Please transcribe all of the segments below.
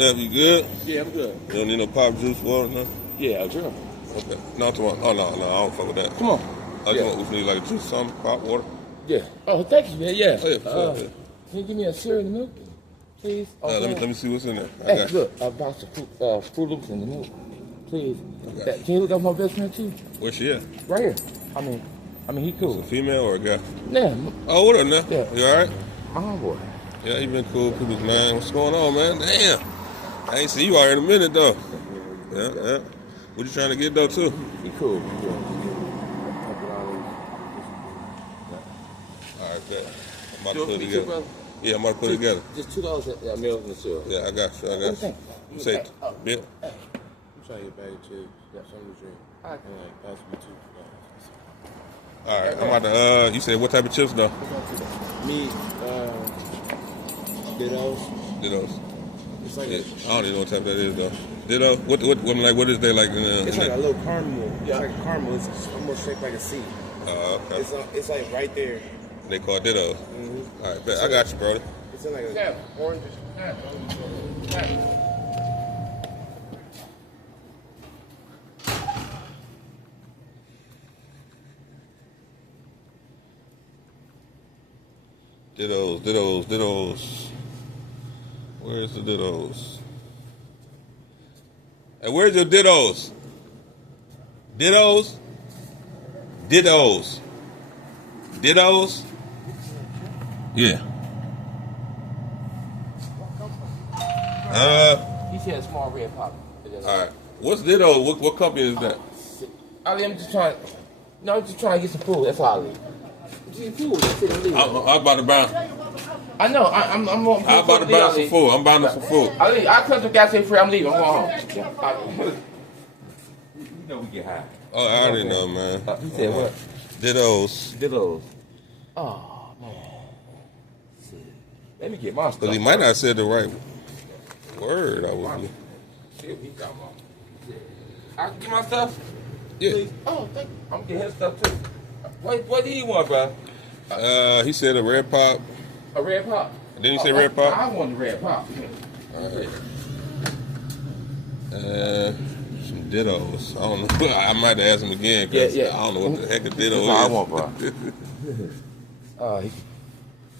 Nev, you good? Yeah, I'm good. You don't need no pop juice, water, no? Yeah, sure. Okay. No, tomorrow. Oh, no, I don't fuck with that. Come on. I just want, we need like juice, something, pop, water. Yeah. Oh, thank you, man. Yeah. Oh, yeah, for sure. Can you give me a cereal and milk, please? Let me see what's in there. Hey, look, a box of Fruit Loops and the milk, please. Can you look up my best friend too? Where's she at? Right here. I mean, he cool. Is it a female or a guy? Yeah. Oh, what up, now? Yeah. You all right? Oh, boy. Yeah, you been cool, man. What's going on, man? Damn. I ain't seen you out here in a minute, though. Yeah. What you trying to get, though, too? Be cool. All right, bet. I'm about to put it together. Yeah, I'm about to put it together. Just $2 meals and cereal. Yeah, I got you. Say, Bill. I'm trying to get a bag of chips, something to drink, and like possibly $2. All right, I'm about to, you said what type of chips, though? Me, Dittos. It's like I don't even know what type that is, though. Ditto? What is they like in the... It's like a little caramel. It's like a caramel. It's almost shaped like a C. Okay. It's like right there. They call it Ditto. Mm-hmm. All right, bet. I got you, brother. It's in like a... Orange. Dittos. Where's the Dittos? Hey, where's your Dittos? Dittos? Yeah. He said a small red pop. All right. What's Ditto? What company is that? I'm just trying. No, I'm just trying to get some food. That's all I need. Food. I'm about to buy. I know. I'm about to buy some food. I'm buying some food. I cut some gas station free. I'm leaving. I'm going home. You know we get high. Oh, I already know, man. He said what? Dittos. Oh man. Let me get my stuff. But he might not have said the right word. I would. I can get my stuff. Yeah. Please? Oh, thank you. I'm getting his stuff too. What do you want, bro? He said a red pop. A red pop. Didn't you say red pop? I want the red pop. All right. Some Dittos. I don't know. I might have asked him again because I don't know what the heck a Ditto is. That's all I want, bro.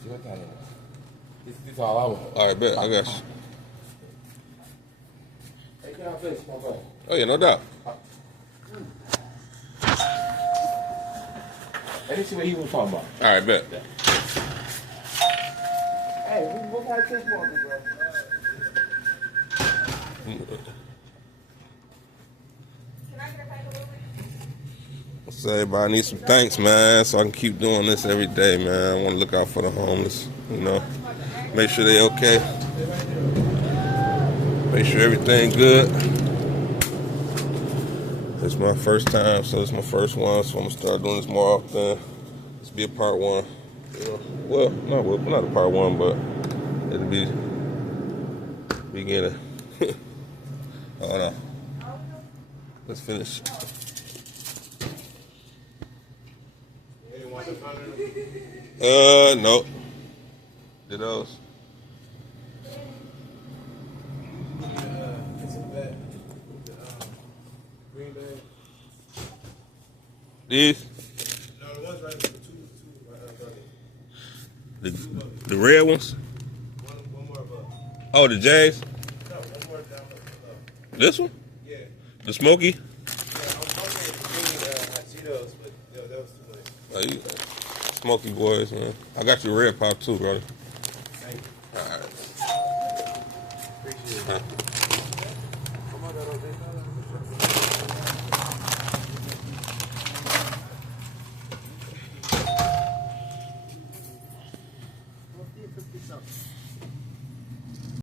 What kind of? This is all I want. All right, bet. I got you. Hey, can I finish, my brother? Oh, yeah, no doubt. Let me see what he was talking about. All right, bet. Hey, what kind of chips you want, bro? So everybody needs some thanks, man, so I can keep doing this every day, man. I want to look out for the homeless, make sure they okay, make sure everything good. It's my first time, so it's my first one, so I'm going to start doing this more often. This will be a part one. Well, not a part one, but it'll be beginning. Hold on. Let's finish. No. Dittos. These? No, the ones right there, two the red ones? One more above. Oh, the J's? No, one more down below. This one? Yeah. The Smoky? Yeah, I was wondering Cheetos, but that was too much. Oh, you Smoky boys, man. I got you a red pop too, brother. Thank you. All right. Appreciate it.